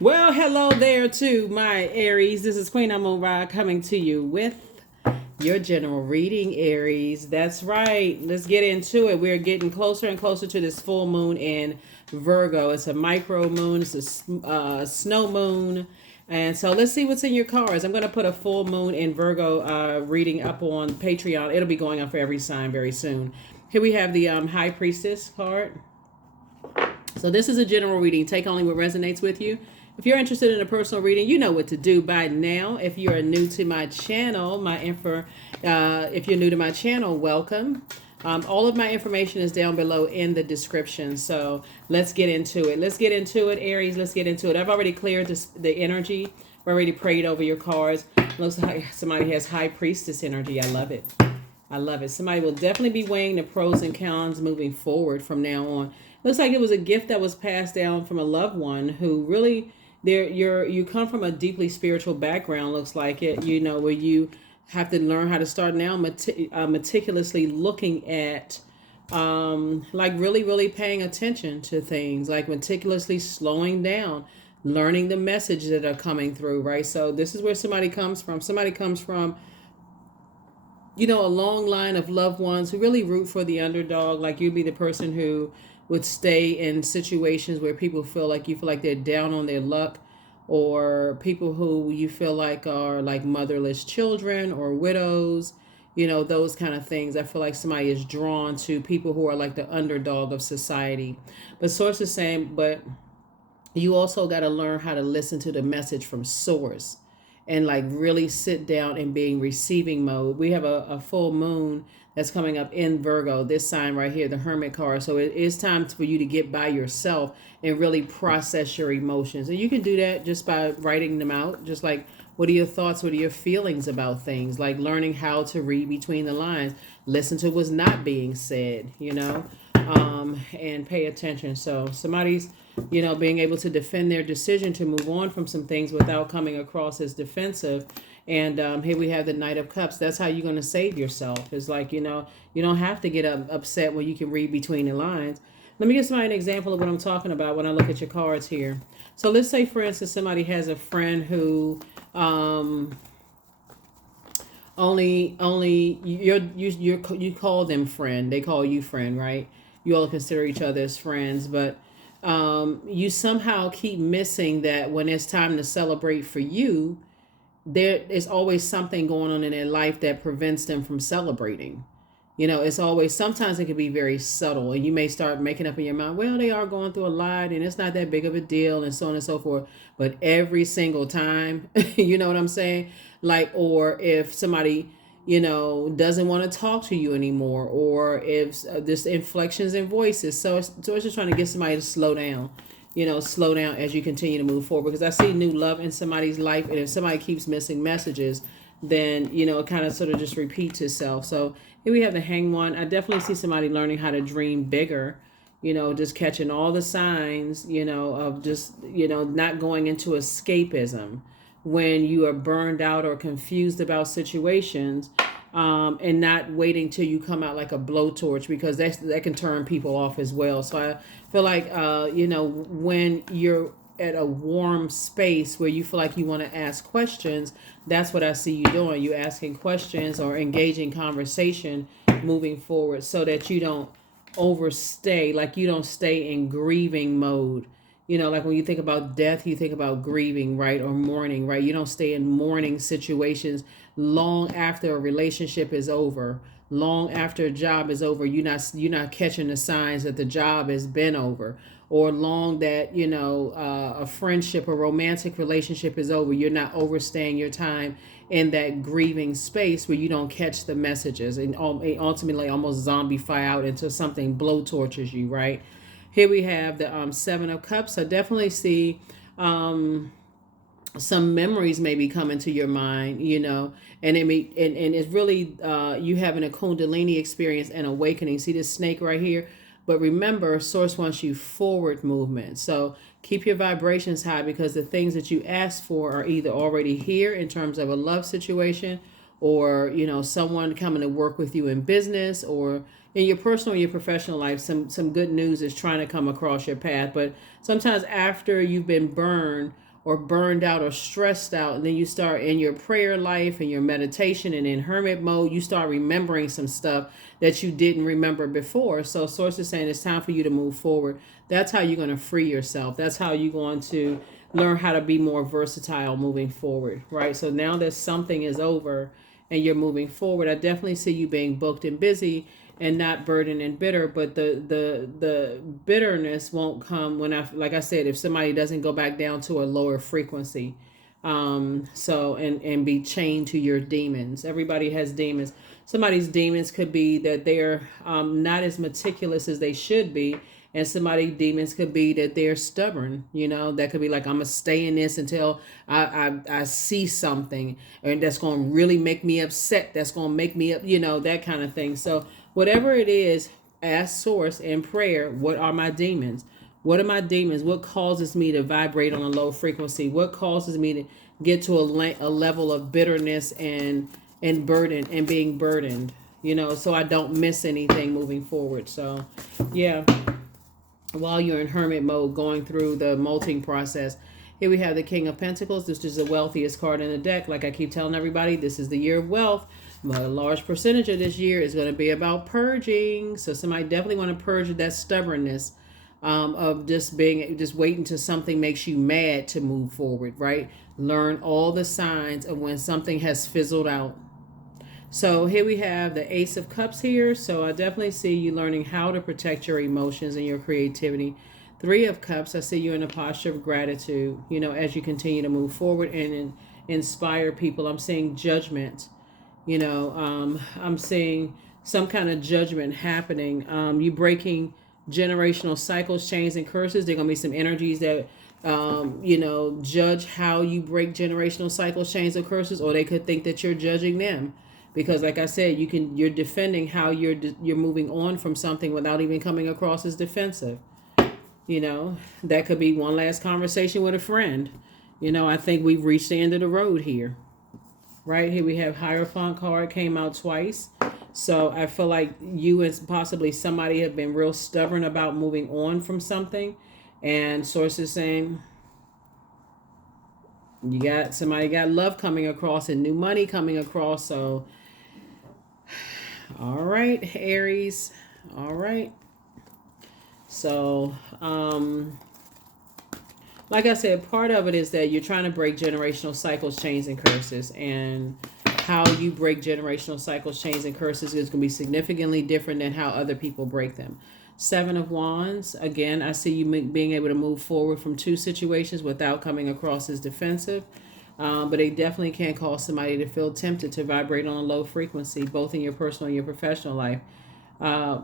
Well, hello there to my Aries. This is Queen Amun Ra coming to you with your general reading, Aries. That's right. Let's get into it. We're getting closer and closer to this full moon in Virgo. It's a micro moon. It's a snow moon. And so let's see what's in your cards. I'm going to put a full moon in Virgo reading up on Patreon. It'll be going on for every sign very soon. Here we have the High Priestess card. So this is a general reading. Take only what resonates with you. If you're interested in a personal reading, you know what to do by now. If you are new to my channel, if you're new to my channel, welcome. All of my information is down below in the description. So let's get into it. Let's get into it, Aries. Let's get into it. I've already cleared the energy. I've already prayed over your cards. Looks like somebody has High Priestess energy. I love it. I love it. Somebody will definitely be weighing the pros and cons moving forward from now on. Looks like it was a gift that was passed down from a loved one who really you come from a deeply spiritual background. Looks like it, where you have to learn how to start now meticulously looking at like really paying attention to things, like meticulously slowing down, learning the message that are coming through, right? So this is where somebody comes from. Somebody comes from a long line of loved ones who really root for the underdog. Like you'd be the person who would stay in situations where people feel like they're down on their luck, or people who you feel like are like motherless children or widows, those kind of things. I feel like somebody is drawn to people who are like the underdog of society. But source is saying, but you also got to learn how to listen to the message from source and like really sit down and be in receiving mode. We have a full moon that's coming up in Virgo, this sign right here, the Hermit card. So it is time for you to get by yourself and really process your emotions. And you can do that just by writing them out. Just like, what are your thoughts? What are your feelings about things? Like learning how to read between the lines, listen to what's not being said, and pay attention. So somebody's, being able to defend their decision to move on from some things without coming across as defensive. And here we have the Knight of Cups. That's how you're going to save yourself. It's like, you don't have to get upset when you can read between the lines. Let me give somebody an example of what I'm talking about when I look at your cards here. So let's say, for instance, somebody has a friend who only you call them friend. They call you friend, right? You all consider each other as friends, but you somehow keep missing that when it's time to celebrate for you, there is always something going on in their life that prevents them from celebrating. It's always, sometimes it can be very subtle, and you may start making up in your mind, well, they are going through a lot and it's not that big of a deal and so on and so forth. But every single time, you know what I'm saying? Like, or if somebody, doesn't want to talk to you anymore, or if this inflections in voices. So it's just trying to get somebody to slow down. Slow down as you continue to move forward, because I see new love in somebody's life, and if somebody keeps missing messages, then it kind of sort of just repeats itself. So here we have the Hanged One. I definitely see somebody learning how to dream bigger, just catching all the signs, of just not going into escapism when you are burned out or confused about situations, and not waiting till you come out like a blowtorch, because that can turn people off as well. So I feel like when you're at a warm space where you feel like you want to ask questions, that's what I see you doing. You asking questions or engaging conversation moving forward, so that you don't overstay, like you don't stay in grieving mode. Like when you think about death, you think about grieving, right? Or mourning, right? You don't stay in mourning situations long after a relationship is over, long after a job is over. You're not catching the signs that the job has been over, or long that a friendship or romantic relationship is over. You're not overstaying your time in that grieving space where you don't catch the messages, and ultimately almost zombify out until something blow tortures you, right? Here we have the Seven of Cups. So definitely see some memories may be coming to your mind, and it's really you having a Kundalini experience and awakening. See this snake right here? But remember, Source wants you forward movement. So keep your vibrations high, because the things that you ask for are either already here in terms of a love situation, or, you know, someone coming to work with you in business, or in your personal and your professional life, some good news is trying to come across your path. But sometimes after you've been burned or burned out or stressed out, and then you start in your prayer life and your meditation and in hermit mode, you start remembering some stuff that you didn't remember before. So source is saying it's time for you to move forward. That's how you're going to free yourself. That's how you're going to learn how to be more versatile moving forward, right? So now that something is over and you're moving forward, I definitely see you being booked and busy and not burdened and bitter. But the bitterness won't come when, like I said, if somebody doesn't go back down to a lower frequency. So and be chained to your demons. Everybody has demons. Somebody's demons could be that they're not as meticulous as they should be. And somebody's demons could be that they're stubborn. You know, that could be like, I'm going to stay in this until I see something. And that's going to really make me upset. That's going to make me up, you know, that kind of thing. So whatever it is, ask source in prayer, what are my demons? What are my demons? What causes me to vibrate on a low frequency? What causes me to get to a level of bitterness and burden and being burdened, you know, so I don't miss anything moving forward. So, yeah, while you're in hermit mode going through the molting process, here we have the King of Pentacles. This is the wealthiest card in the deck. Like I keep telling everybody, this is the year of wealth. But a large percentage of this year is going to be about purging. So somebody definitely want to purge that stubbornness of just waiting till something makes you mad to move forward, right? Learn all the signs of when something has fizzled out. So here we have the Ace of Cups here. So I definitely see you learning how to protect your emotions and your creativity. Three of Cups, I see you in a posture of gratitude, you know, as you continue to move forward and inspire people. I'm seeing judgment. You know, I'm seeing some kind of judgment happening. You breaking generational cycles, chains, and curses. There are going to be some energies that, you know, judge how you break generational cycles, chains, or curses, or they could think that you're judging them. Because, like I said, you're defending how you're moving on from something without even coming across as defensive. You know, that could be one last conversation with a friend. You know, I think we've reached the end of the road here. Right here we have Hierophant card came out twice. So I feel like you and possibly somebody have been real stubborn about moving on from something. And sources saying somebody got love coming across and new money coming across. So, all right, Aries. All right. So, like I said, part of it is that you're trying to break generational cycles, chains, and curses. And how you break generational cycles, chains, and curses is going to be significantly different than how other people break them. Seven of Wands. Again, I see you being able to move forward from two situations without coming across as defensive. But they definitely can cause somebody to feel tempted to vibrate on a low frequency, both in your personal and your professional life.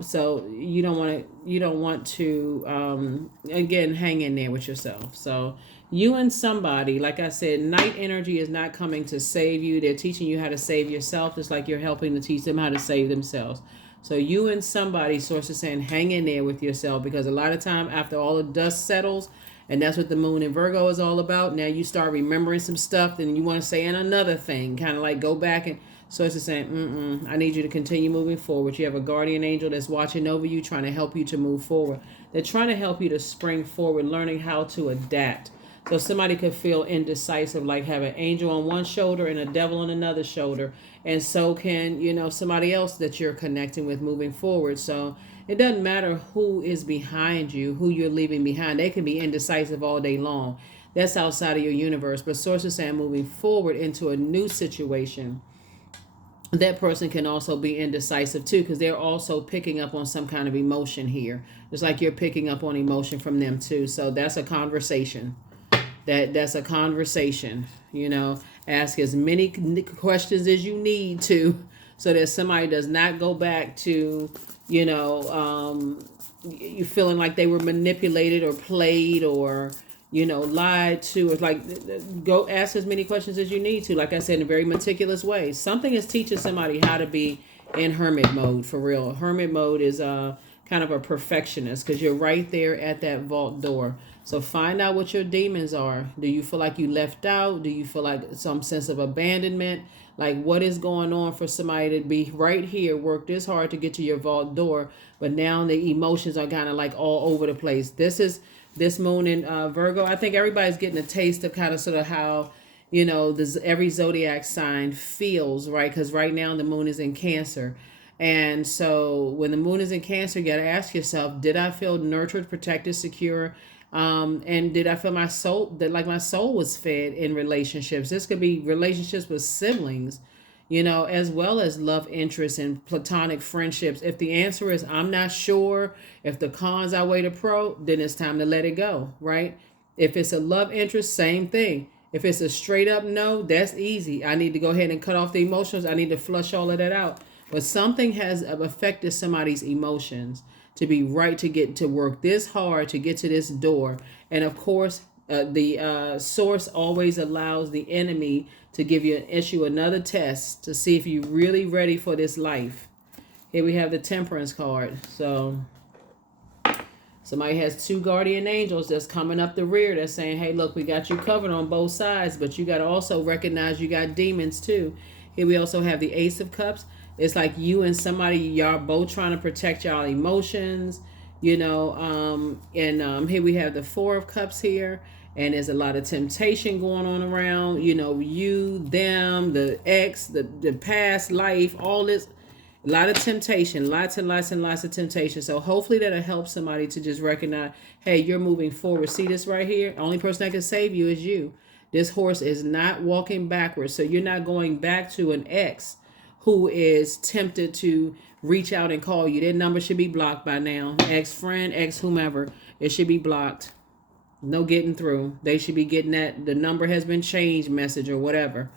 So you don't want to again, hang in there with yourself. So you and somebody, like I said, night energy is not coming to save you. They're teaching you how to save yourself, just like you're helping to teach them how to save themselves. So you and somebody, source is saying, hang in there with yourself, because a lot of time after all the dust settles, and that's what the moon in Virgo is all about. Now you start remembering some stuff, then you want to say another thing, kind of like go back and. So it's just saying, I need you to continue moving forward. You have a guardian angel that's watching over you, trying to help you to move forward. They're trying to help you to spring forward, learning how to adapt. So somebody could feel indecisive, like have an angel on one shoulder and a devil on another shoulder. And so can, you know, somebody else that you're connecting with moving forward. So it doesn't matter who is behind you, who you're leaving behind. They can be indecisive all day long. That's outside of your universe. But source is saying moving forward into a new situation. That person can also be indecisive too, because they're also picking up on some kind of emotion here. It's like you're picking up on emotion from them too. So that's a conversation. That's a conversation. You know, ask as many questions as you need to, so that somebody does not go back to, you know, you feeling like they were manipulated or played or, you know, lied to. It's like, go ask as many questions as you need to. Like I said, in a very meticulous way. Something is teaching somebody how to be in hermit mode for real. Hermit mode is kind of a perfectionist, because you're right there at that vault door. So find out what your demons are. Do you feel like you left out? Do you feel like some sense of abandonment? Like what is going on for somebody to be right here, work this hard to get to your vault door, but now the emotions are kind of like all over the place. This is this moon in Virgo. I think everybody's getting a taste of kind of sort of how, you know, this every zodiac sign feels, right? Because right now the moon is in Cancer. And so when the moon is in Cancer, you got to ask yourself, did I feel nurtured, protected, secure? And did I feel my soul, that like my soul was fed in relationships? This could be relationships with siblings, you know, as well as love interests and platonic friendships. If the answer is I'm not sure, if the cons outweigh the pro, then it's time to let it go, right? If it's a love interest, same thing. If it's a straight up no, that's easy. I need to go ahead and cut off the emotions. I need to flush all of that out. But something has affected somebody's emotions to be right to get to work this hard to get to this door. And of course, the source always allows the enemy to give you an issue, another test to see if you're really ready for this life. Here we have the Temperance card. So somebody has two guardian angels that's coming up the rear that's saying, hey, look, we got you covered on both sides, but you got to also recognize you got demons too. Here we also have the Ace of Cups. It's like you and somebody, y'all both trying to protect y'all emotions, you know. Here we have the Four of Cups here, and there's a lot of temptation going on around, you know, you, them, the ex, the past life, all this, a lot of temptation, lots and lots and lots of temptation. So hopefully that'll help somebody to just recognize, hey, you're moving forward. See this right here? The only person that can save you is you. This horse is not walking backwards, so you're not going back to an ex who is tempted to reach out and call you. Their number should be blocked by now. Ex-friend, ex-whomever, it should be blocked. No getting through. They should be getting that the number has been changed message or whatever.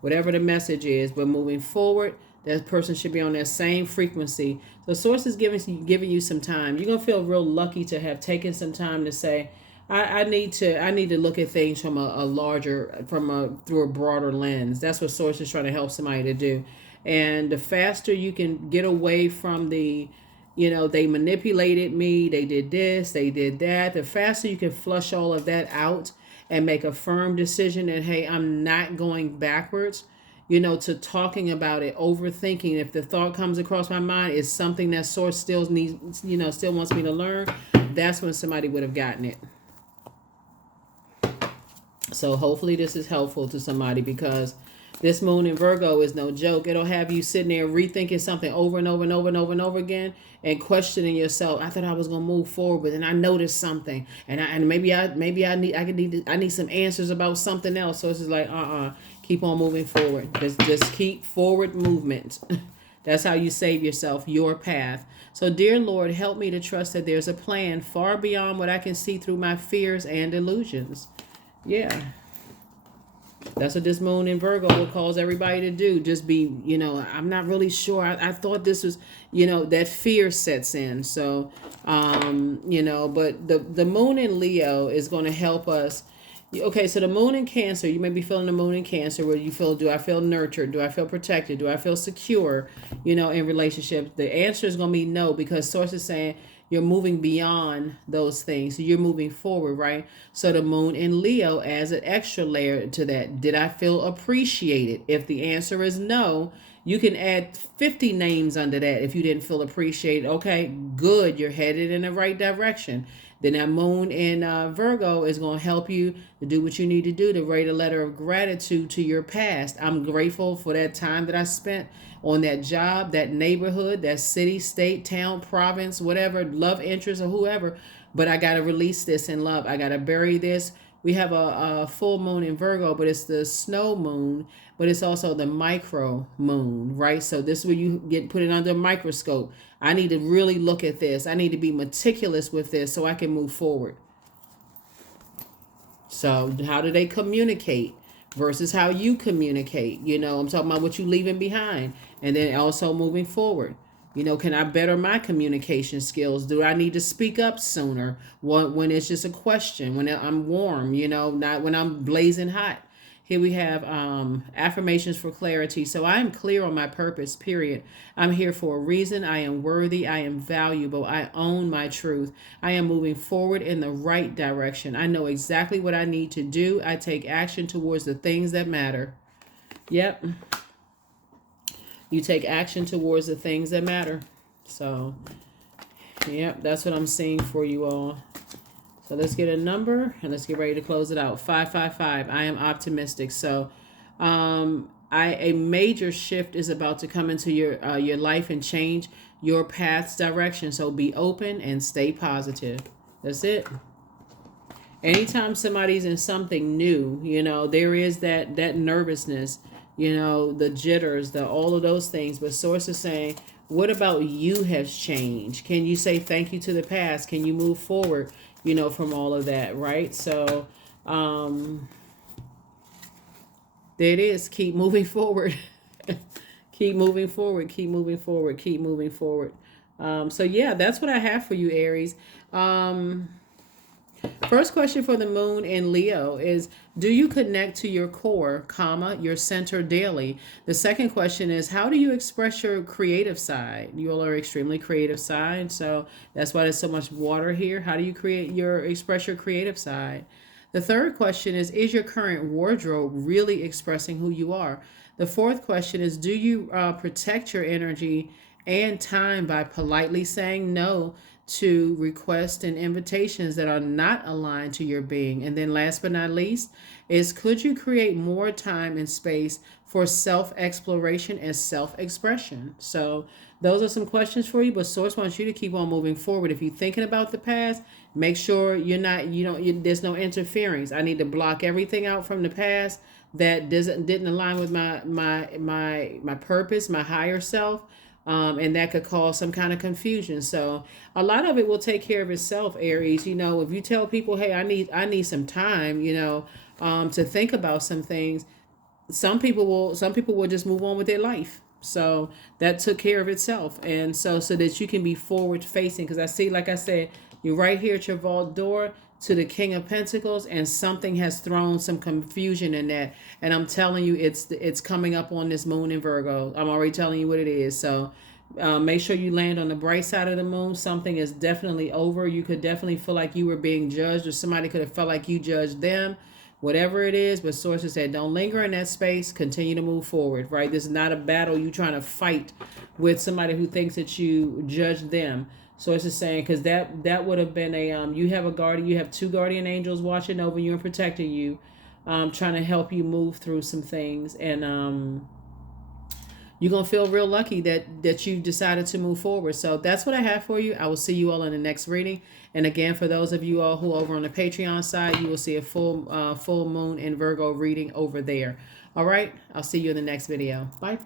Whatever the message is. But moving forward, that person should be on that same frequency. So source is giving you some time. You're going to feel real lucky to have taken some time to say, I need to look at things from a larger, through a broader lens. That's what source is trying to help somebody to do. And the faster you can get away from the, you know, they manipulated me, they did this, they did that, the faster you can flush all of that out and make a firm decision that, hey, I'm not going backwards, you know, to talking about it, overthinking. If the thought comes across my mind is something that source still needs, you know, still wants me to learn, that's when somebody would have gotten it. So hopefully this is helpful to somebody, because this moon in Virgo is no joke. It'll have you sitting there rethinking something over and over and over and over and over again, and questioning yourself. I thought I was gonna move forward, but then I noticed something, and maybe I need some answers about something else. So it's just like keep on moving forward. Just keep forward movement. That's how you save yourself your path. So dear Lord, help me to trust that there's a plan far beyond what I can see through my fears and illusions. Yeah. That's what this moon in Virgo will cause everybody to do. Just be, you know, I'm not really sure. I thought this was, you know, that fear sets in. So, you know, but the moon in Leo is going to help us. Okay, so the moon in Cancer, you may be feeling the moon in Cancer where you feel, do I feel nurtured? Do I feel protected? Do I feel secure, you know, in relationships? The answer is going to be no, because source is saying, you're moving beyond those things. So you're moving forward, right? So the moon in Leo adds an extra layer to that. Did I feel appreciated? If the answer is no, you can add 50 names under that if you didn't feel appreciated. Okay, good. You're headed in the right direction. Then that moon in Virgo is going to help you to do what you need to do to write a letter of gratitude to your past. I'm grateful for that time that I spent on that job, that neighborhood, that city, state, town, province, whatever, love interest or whoever. But I got to release this in love. I got to bury this. We have a full moon in Virgo, but it's the snow moon, but it's also the micro moon, right? So this is where you put it under a microscope. I need to really look at this. I need to be meticulous with this so I can move forward. So how do they communicate versus how you communicate? You know, I'm talking about what you leaving behind, and then also moving forward. You know, can I better my communication skills? Do I need to speak up sooner when it's just a question, when I'm warm, you know, not when I'm blazing hot? Here we have affirmations for clarity. So I am clear on my purpose, period. I'm here for a reason. I am worthy. I am valuable. I own my truth. I am moving forward in the right direction. I know exactly what I need to do. I take action towards the things that matter. Yep. You take action towards the things that matter. So, yep, that's what I'm seeing for you all. So let's get a number and let's get ready to close it out. 555. I am optimistic. So, a major shift is about to come into your life and change your path's direction. So be open and stay positive. That's it. Anytime somebody's in something new, you know, there is that nervousness, you know, the jitters, all of those things. But Source is saying, what about you has changed? Can you say thank you to the past? Can you move forward, you know, from all of that, right? So there it is. Keep moving forward. Keep moving forward. Keep moving forward. Keep moving forward. So yeah, that's what I have for you, Aries. First question for the moon in Leo is, do you connect to your core, your center daily? The second question is, how do you express your creative side? You all are extremely creative side, so that's why there's so much water here. How do you express your creative side? The third question is your current wardrobe really expressing who you are? The fourth question is, do you protect your energy and time by politely saying no to requests and invitations that are not aligned to your being? And then last but not least is, could you create more time and space for self-exploration and self-expression? So those are some questions for you, but Source wants you to keep on moving forward. If you're thinking about the past, make sure there's no interference. I need to block everything out from the past that didn't align with my purpose, my higher self. And that could cause some kind of confusion. So a lot of it will take care of itself, Aries. You know, if you tell people, hey, I need some time, you know, to think about some things, some people will just move on with their life. So that took care of itself. And so that you can be forward facing, because I see, like I said, you're right here at your vault door to the King of Pentacles, and something has thrown some confusion in that. And I'm telling you, it's coming up on this moon in Virgo. I'm already telling you what it is. So make sure you land on the bright side of the moon. Something is definitely over. You could definitely feel like you were being judged, or somebody could have felt like you judged them. Whatever it is, but Sources said, don't linger in that space. Continue to move forward, right? This is not a battle you trying to fight with somebody who thinks that you judged them. So it's just saying, because that would have been you have two guardian angels watching over you and protecting you, trying to help you move through some things, and you're gonna feel real lucky that you decided to move forward. So that's what I have for you. I will see you all in the next reading. And again, for those of you all who are over on the Patreon side, you will see a full moon in Virgo reading over there. All right, I'll see you in the next video. Bye.